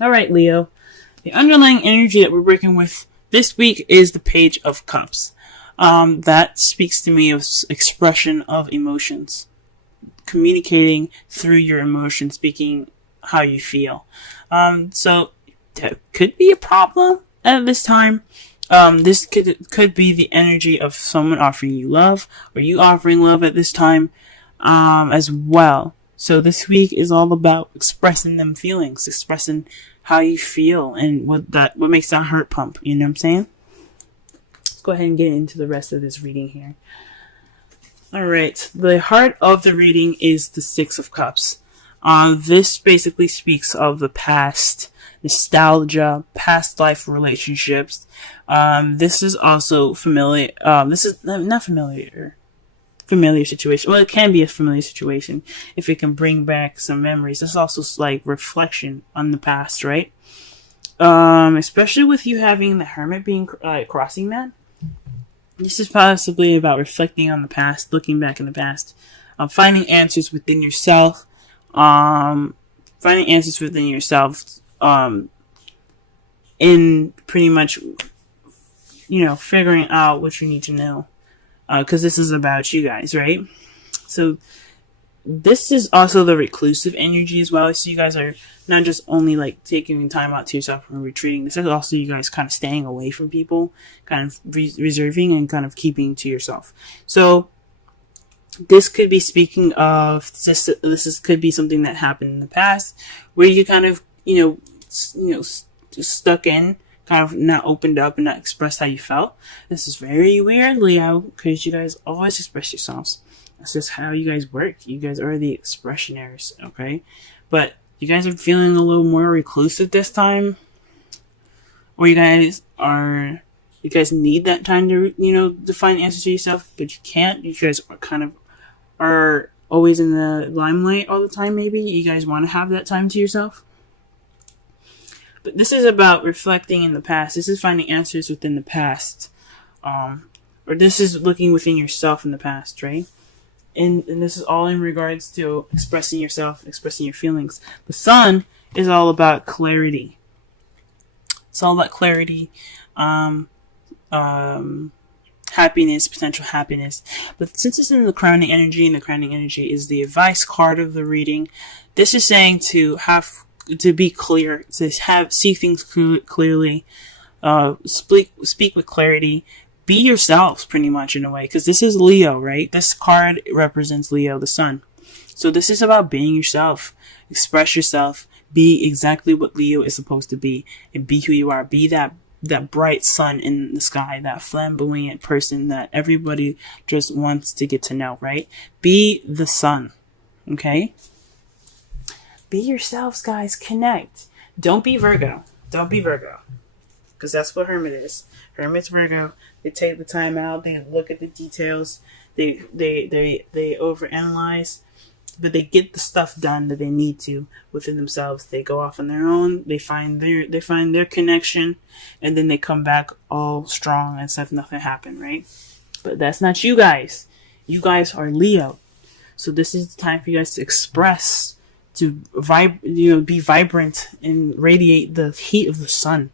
All right, Leo. The underlying energy that we're working with this week is the Page of Cups. That speaks to me of expression of emotions, communicating through your emotions, speaking how you feel. So that could be a problem at this time. This could be the energy of someone offering you love, or you offering love at this time, as well. So this week is all about expressing them feelings, expressing how you feel, and what makes that heart pump. You know what I'm saying? Let's go ahead and get into the rest of this reading here. Alright, the heart of the reading is the Six of Cups. This basically speaks of the past, nostalgia, past life relationships. This is also familiar. This is not familiar situation. Well, it can be a familiar situation if it can bring back some memories. This is also like reflection on the past, right? Especially with you having the Hermit being crossing that. This is possibly about reflecting on the past, looking back in the past, finding answers within yourself, in pretty much, figuring out what you need to know. Because this is about you guys, right? So this is also the reclusive energy as well. So you guys are not just only like taking time out to yourself and retreating. This is also you guys kind of staying away from people, kind of reserving and kind of keeping to yourself. So this could be speaking of could be something that happened in the past where you kind of stuck in, kind of not opened up and not expressed how you felt. This is very weird, Leo, because you guys always express yourselves. That's just how you guys work. You guys are the expressionaires, okay? But you guys are feeling a little more reclusive this time, or you guys need that time to to find answers to yourself, but you can't. You guys are always in the limelight all the time. Maybe you guys want to have that time to yourself. But this is about reflecting in the past. This is finding answers within the past. Or this is looking within yourself in the past, right? And this is all in regards to expressing yourself, expressing your feelings. The Sun is all about clarity. It's all about clarity, happiness, potential happiness. But since it's in the crowning energy, and the crowning energy is the advice card of the reading, this is saying to be clear, to see things clearly, speak with clarity, be yourselves pretty much in a way, because this is Leo, right? This card represents Leo, the Sun. So this is about being yourself, express yourself, be exactly what Leo is supposed to be, and be who you are. Be that bright sun in the sky, that flamboyant person that everybody just wants to get to know, right? Be the sun, okay? Be yourselves, guys. Connect. Don't be Virgo. Don't be Virgo. Because that's what Hermit is. Hermit's Virgo. They take the time out. They look at the details. They overanalyze. But they get the stuff done that they need to within themselves. They go off on their own. They find their connection. And then they come back all strong as if nothing happened, right? But that's not you guys. You guys are Leo. So this is the time for you guys to express, to be vibrant and radiate the heat of the sun.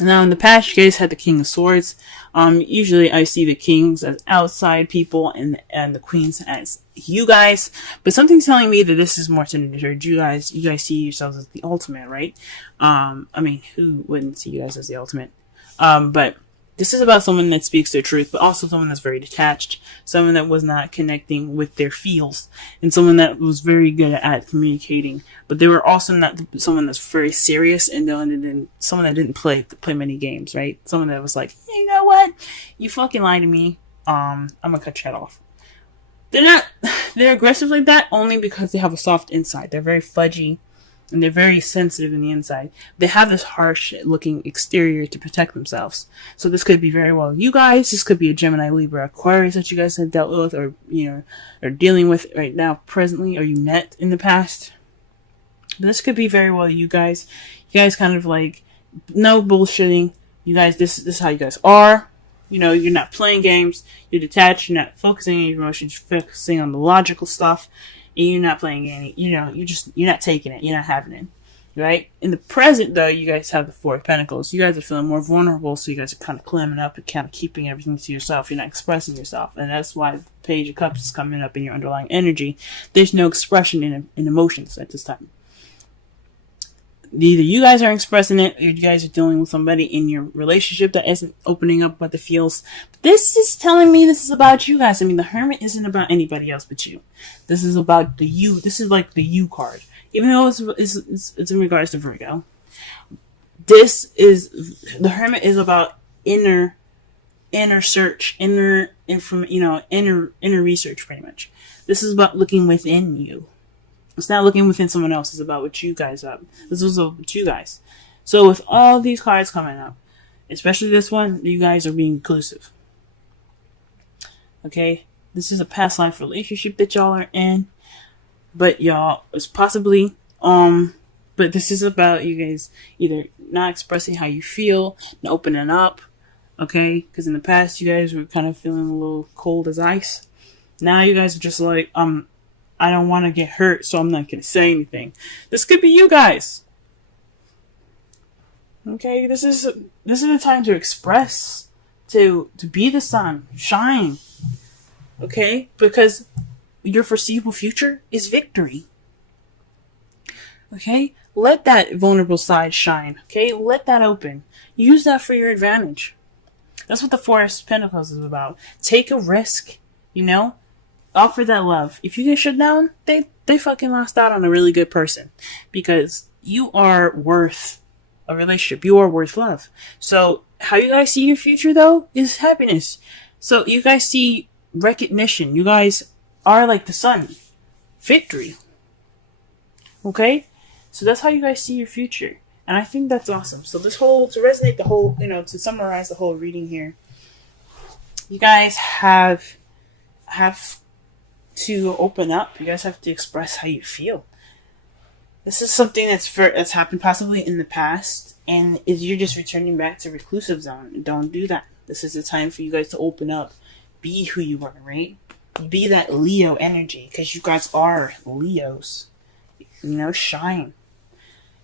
Now, in the past, you guys had the King of Swords. Usually I see the kings as outside people and the queens as you guys. But something's telling me that this is more centered towards you guys. You guys see yourselves as the ultimate, right? Who wouldn't see you guys as the ultimate? But this is about someone that speaks their truth, but also someone that's very detached, someone that was not connecting with their feels, and someone that was very good at communicating. But they were also not someone that's very serious, and then someone that didn't play many games, right? Someone that was like, you know what? You fucking lied to me. I'm gonna cut your head off. They're aggressive like that only because they have a soft inside. They're very fudgy. And they're very sensitive in the inside. They have this harsh looking exterior to protect themselves. So this could be very well you guys. This could be a Gemini, Libra, Aquarius that you guys have dealt with or are dealing with right now presently, or you met in the past. But this could be very well you guys. You guys kind of like, no bullshitting. You guys, this is how you guys are. You're not playing games. You're detached. You're not focusing on your emotions. You're focusing on the logical stuff. And you're not playing any, you're not taking it. You're not having it. right? In the present, though, you guys have the Four of Pentacles. You guys are feeling more vulnerable, so you guys are kind of clamming up and kind of keeping everything to yourself. You're not expressing yourself, and that's why the Page of Cups is coming up in your underlying energy. There's no expression in emotions at this time. Either you guys are expressing it, or you guys are dealing with somebody in your relationship that isn't opening up what it feels. This is telling me this is about you guys. I mean, the Hermit isn't about anybody else but you. This is about the you. This is like the you card. Even though it's in regards to Virgo. This is, the Hermit is about inner search, inner research, pretty much. This is about looking within you. It's not looking within someone else. It's about what you guys up. This is about you guys. So with all these cards coming up, especially this one, you guys are being inclusive. Okay? This is a past life relationship that y'all are in. But y'all, it's possibly, but this is about you guys either not expressing how you feel and opening up. Okay? Because in the past, you guys were kind of feeling a little cold as ice. Now you guys are just like, I don't want to get hurt, so I'm not going to say anything. This could be you guys. Okay, this is the time to express, to be the sun, shine. Okay, because your foreseeable future is victory. Okay, let that vulnerable side shine. Okay, let that open. Use that for your advantage. That's what the Four of Pentacles is about. Take a risk, Offer that love. If you get shut down, they fucking lost out on a really good person. Because you are worth a relationship. You are worth love. So, how you guys see your future, though, is happiness. So, you guys see recognition. You guys are like the sun. Victory. Okay? So, that's how you guys see your future. And I think that's awesome. So, to resonate the whole, to summarize the whole reading here, you guys have to open up. You guys have to express how you feel. This is something that's happened possibly in the past, and if you're just returning back to reclusive zone, don't do that. This is the time for you guys to open up. Be who you are, right? Be that Leo energy, because you guys are Leos. Shine.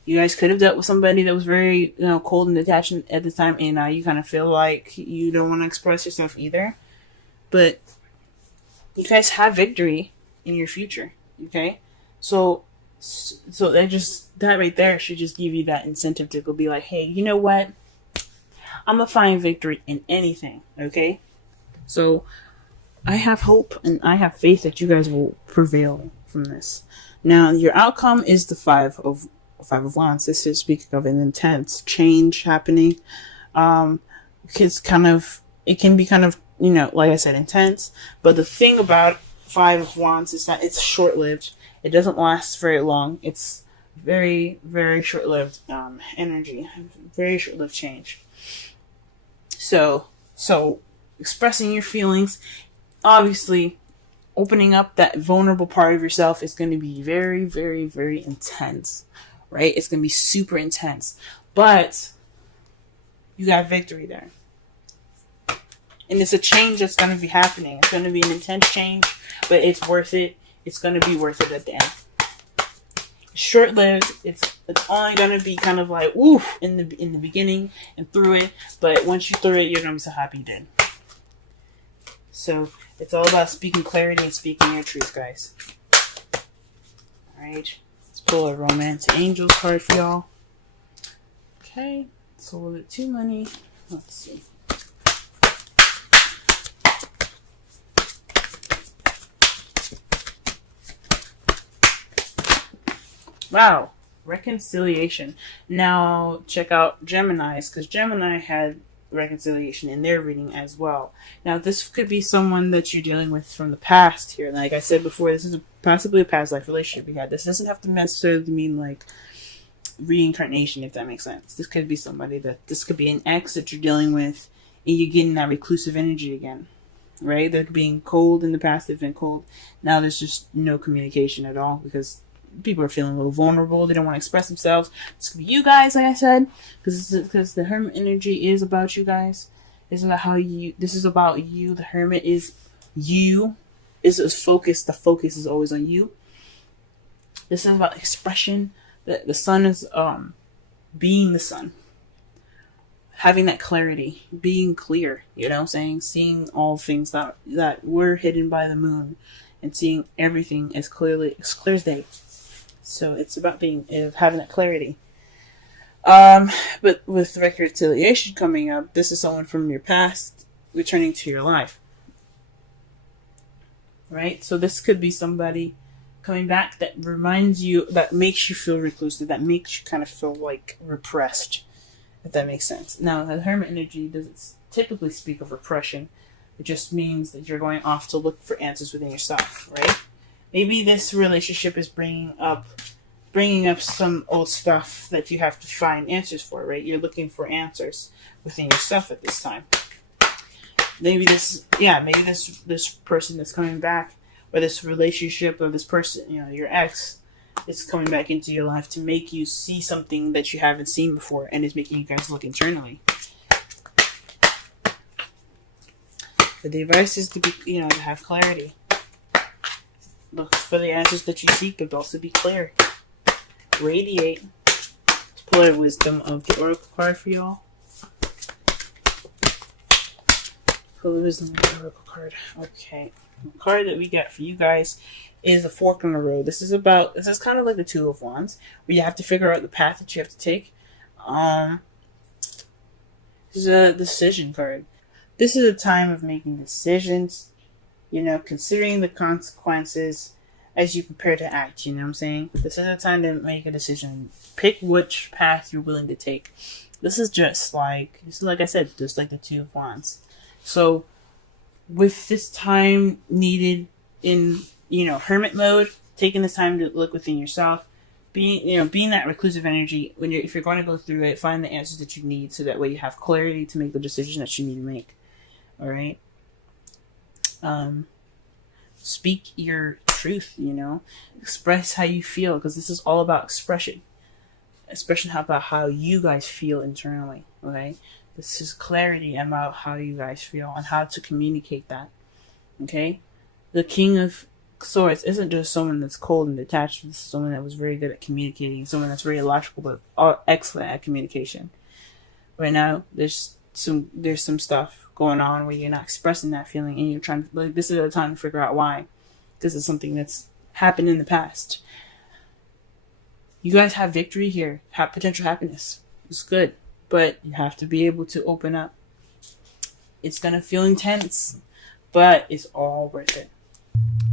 You guys could have dealt with somebody that was very, cold and detached at the time, and now you kind of feel like you don't want to express yourself either. But you guys have victory in your future, okay? So that right there should just give you that incentive to go be like, hey, you know what? I'm gonna find victory in anything, okay? So I have hope and I have faith that you guys will prevail from this. Now, your outcome is the Five of Wands. This is speaking of an intense change happening. It can be kind of, like I said, intense. But the thing about Five of Wands is that it's short-lived. It doesn't last very long. It's very, very short-lived energy. Very short-lived change. So expressing your feelings, obviously, opening up that vulnerable part of yourself is going to be very, very, very intense. Right? It's going to be super intense. But you got victory there. And it's a change that's going to be happening. It's going to be an intense change, but it's worth it. It's going to be worth it at the end. Short-lived. It's only going to be kind of like, oof, in the beginning and through it. But once you through it, you're going to be so happy you did. So, it's all about speaking clarity and speaking your truth, guys. Alright. Let's pull a Romance Angels card for y'all. Okay. So, was it too many? Let's see. Wow, reconciliation. Now, check out Gemini's, because Gemini had reconciliation in their reading as well. Now, this could be someone that you're dealing with from the past here. Like I said before, this is possibly a past life relationship you had. This doesn't have to necessarily mean, like, reincarnation, if that makes sense. This could be this could be an ex that you're dealing with, and you're getting that reclusive energy again. Right? They're being cold in the past, they've been cold. Now there's just no communication at all, because people are feeling a little vulnerable. They don't want to express themselves. This could be you guys, like I said, because the Hermit energy is about you guys. It's about this is about you. The Hermit is you. Is focused. The focus is always on you. This is about expression. The sun is being the sun, having that clarity, being clear, you know what I'm saying? Seeing all things that were hidden by the moon and seeing everything as clearly as clear as day. So it's about having that clarity. But with reconciliation coming up, this is someone from your past returning to your life. Right? So this could be somebody coming back that reminds you, that makes you feel reclusive, that makes you kind of feel like repressed, if that makes sense. Now, the hermit energy doesn't typically speak of repression. It just means that you're going off to look for answers within yourself, right? Maybe this relationship is bringing up some old stuff that you have to find answers for, right? You're looking for answers within yourself at this time. Maybe this person that's coming back, or this relationship, or this person, your ex, is coming back into your life to make you see something that you haven't seen before, and is making you guys look internally. The advice is to be, to have clarity. Look for the answers that you seek, but also be clear. Radiate. Let's pull out wisdom of the oracle card for y'all. Pull the wisdom of the oracle card. Okay. The card that we got for you guys is the fork in the road. This is kind of like the Two of Wands, where you have to figure out the path that you have to take. This is a decision card. This is a time of making decisions, considering the consequences as you prepare to act, you know what I'm saying? This is a time to make a decision. Pick which path you're willing to take. This is like I said, just like the Two of Wands. So, with this time needed in, hermit mode, taking this time to look within yourself, being that reclusive energy, if you're going to go through it, find the answers that you need so that way you have clarity to make the decision that you need to make. All right? Speak your truth, express how you feel, because this is all about expression, especially about how you guys feel internally. Okay, this is clarity about how you guys feel and how to communicate that. Okay, the King of Swords isn't just someone that's cold and detached. This is someone that was very good at communicating, someone that's very logical but excellent at communication. Right now, there's some stuff going on where you're not expressing that feeling, and you're trying to, this is a time to figure out why. This is something that's happened in the past. You guys have victory here, have potential happiness. It's good, but you have to be able to open up. It's gonna feel intense, but it's all worth it.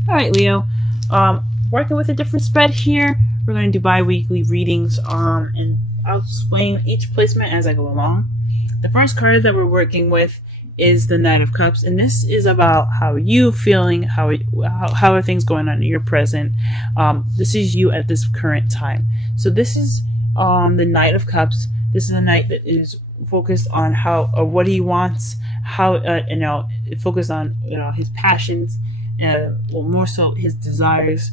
All right, Leo. Working with a different spread here. We're going to do bi-weekly readings, and I'll explain each placement as I go along. The first card that we're working with is the Knight of Cups, and this is about how you feeling, how are things going on in your present. This is you at this current time. So this is the Knight of Cups. This is a knight that is focused on what he wants, focused on his passions, more so his desires.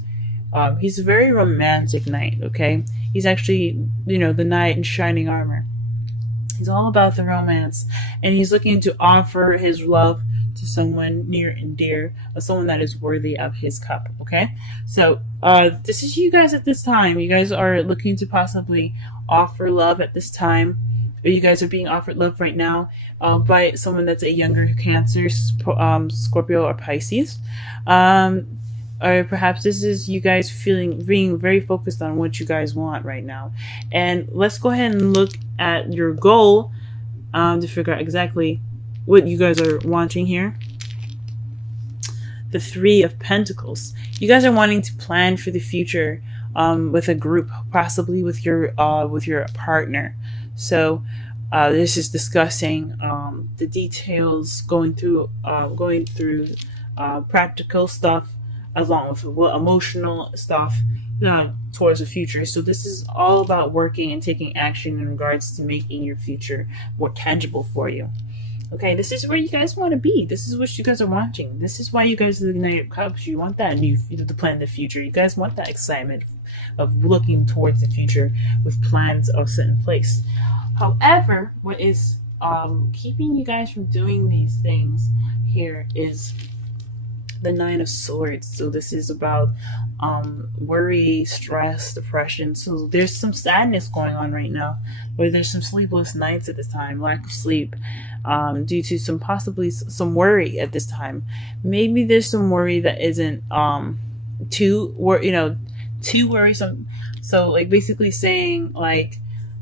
He's a very romantic knight. Okay, he's actually the knight in shining armor. He's all about the romance, and he's looking to offer his love to someone near and dear, someone that is worthy of his cup. Okay, so this is you guys at this time. You guys are looking to possibly offer love at this time, or you guys are being offered love right now by someone that's a younger Cancer, Scorpio, or Pisces. Or perhaps this is you guys being very focused on what you guys want right now. And let's go ahead and look at your goal to figure out exactly what you guys are wanting here. The Three of Pentacles. You guys are wanting to plan for the future with a group, possibly with your partner. So this is discussing the details, going through practical stuff, along with emotional stuff towards the future. So this is all about working and taking action in regards to making your future more tangible for you. Okay, this is where you guys want to be. This is what you guys are wanting. This is why you guys are the Knight of Cups. You want that to plan the future. You guys want that excitement of looking towards the future with plans all set in place. However, what is keeping you guys from doing these things here is the Nine of Swords. So this is about worry, stress, depression. So there's some sadness going on right now, or there's some sleepless nights at this time, lack of sleep, due to some possibly some worry at this time. Maybe there's some worry that isn't too worrisome. So like basically saying like,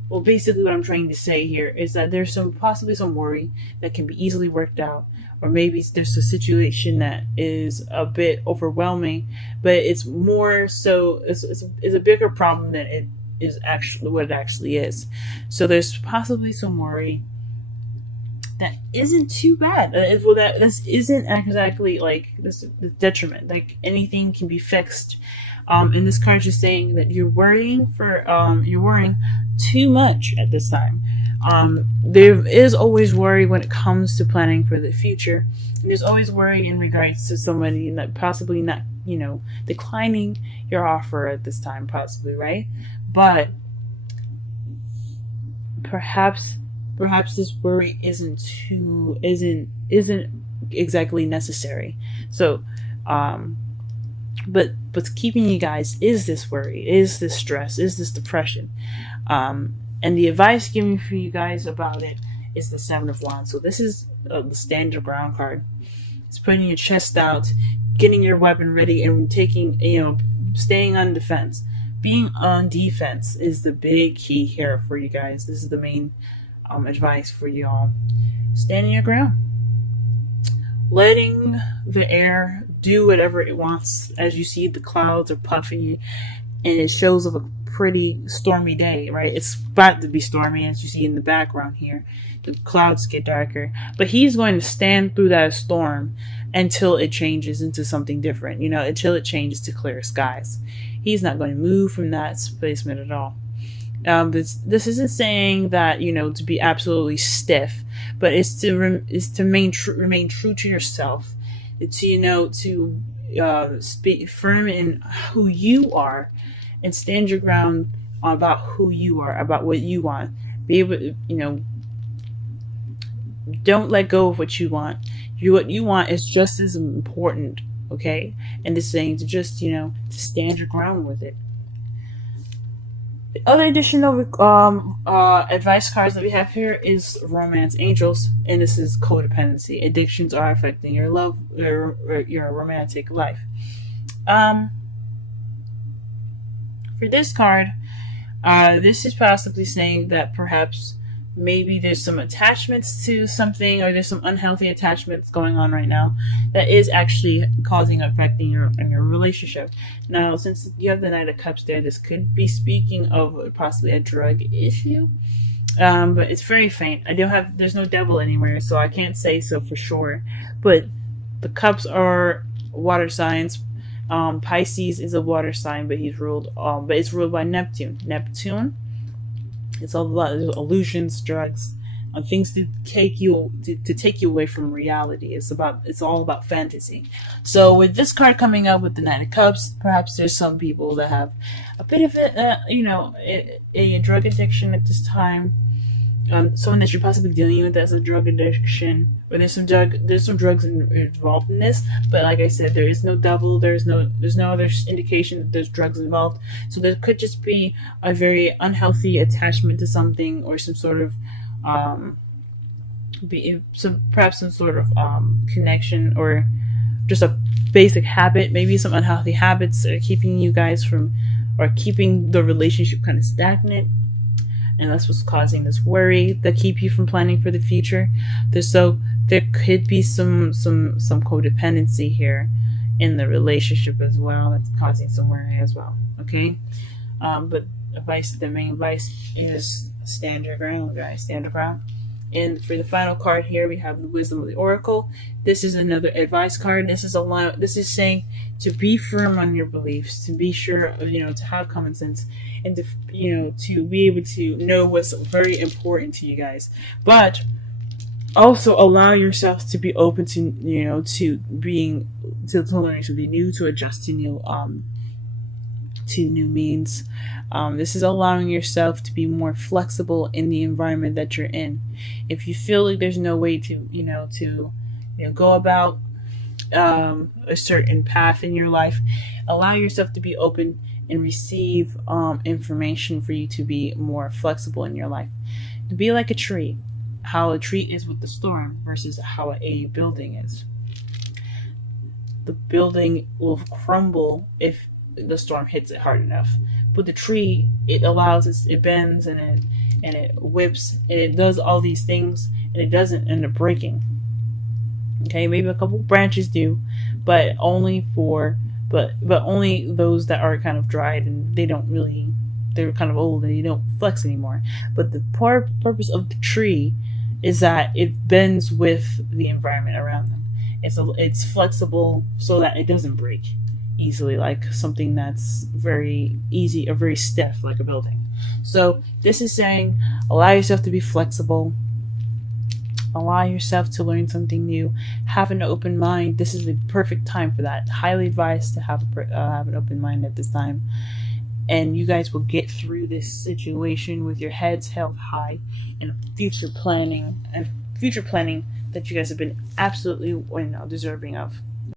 well, basically what I'm trying to say here is that there's possibly some worry that can be easily worked out, or maybe there's a situation that is a bit overwhelming, but it's more so it's a bigger problem than it is actually what it actually is. So there's possibly some worry that isn't too bad. That this isn't exactly like this detriment. Like anything can be fixed. And this card is saying that you're worrying too much at this time. There is always worry when it comes to planning for the future. And there's always worry in regards to somebody that possibly not, declining your offer at this time, possibly, right? But perhaps this worry isn't exactly necessary. So, but what's keeping you guys is this worry, is this stress, is this depression. And the advice given for you guys about it is the Seven of Wands. So this is the stand your ground card. It's putting your chest out, getting your weapon ready, and staying on defense. Being on defense is the big key here for you guys. This is the main advice for you all. Standing your ground. Letting the air do whatever it wants. As you see, the clouds are puffing, and it shows of a pretty stormy day, right? It's about to be stormy, as you see in the background here. The clouds get darker, but he's going to stand through that storm until it changes into something different, until it changes to clear skies. He's not going to move from that placement at all. This isn't saying that, to be absolutely stiff, but it's to remain true to yourself. It's, to speak firm in who you are, and stand your ground about who you are, about what you want. Be able to, don't let go of what you want. What you want is just as important, okay? And this saying to just, to stand your ground with it. The other additional advice cards that we have here is Romance Angels, and this is codependency. Addictions are affecting your love, your romantic life. For this card, this is possibly saying that perhaps maybe there's some attachments to something, or there's some unhealthy attachments going on right now that is actually affecting your relationship. Now, since you have the Knight of Cups there, this could be speaking of possibly a drug issue, but it's very faint. There's no devil anywhere, so I can't say so for sure. But the cups are water signs. Pisces is a water sign, but it's ruled by Neptune. Neptune, it's all about illusions, drugs, things to take you away from reality. It's all about fantasy. So with this card coming up with the Knight of Cups, perhaps there's some people that have a bit of a drug addiction at this time. Someone that you're possibly dealing with as a drug addiction, or there's some drugs involved in this. But like I said, there is no devil. There's no other indication that there's drugs involved. So there could just be a very unhealthy attachment to something, or some sort of perhaps some sort of connection, or just a basic habit. Maybe some unhealthy habits that are keeping you guys keeping the relationship kind of stagnant. And that's what's causing this worry that keep you from planning for the future. There could be some codependency here in the relationship as well. That's causing some worry as well. Okay, but the main advice is stand your ground, guys. Stand your ground. And for the final card here, we have the Wisdom of the Oracle. This is another advice card. This is saying to be firm on your beliefs, to be sure, to have common sense, and to be able to know what's very important to you guys. But also allow yourself to be open to learning something new, to adjust to new means. This is allowing yourself to be more flexible in the environment that you're in. If you feel like there's no way to go about a certain path in your life. Allow yourself to be open and receive information for you to be more flexible in your life. To be like a tree, how a tree is with the storm versus how a building is. The building will crumble if the storm hits it hard enough, but the tree, it bends and it whips and it does all these things and it doesn't end up breaking. Okay, maybe a couple branches do, but only those that are kind of dried and they're kind of old and you don't flex anymore. But the purpose of the tree is that it bends with the environment around them. It's flexible so that it doesn't break easily, like something that's very easy or very stiff, like a building. So this is saying, allow yourself to be flexible. Allow yourself to learn something new. Have an open mind. This is the perfect time for that. Highly advised to have an open mind at this time. And you guys will get through this situation with your heads held high and future planning that you guys have been absolutely deserving of.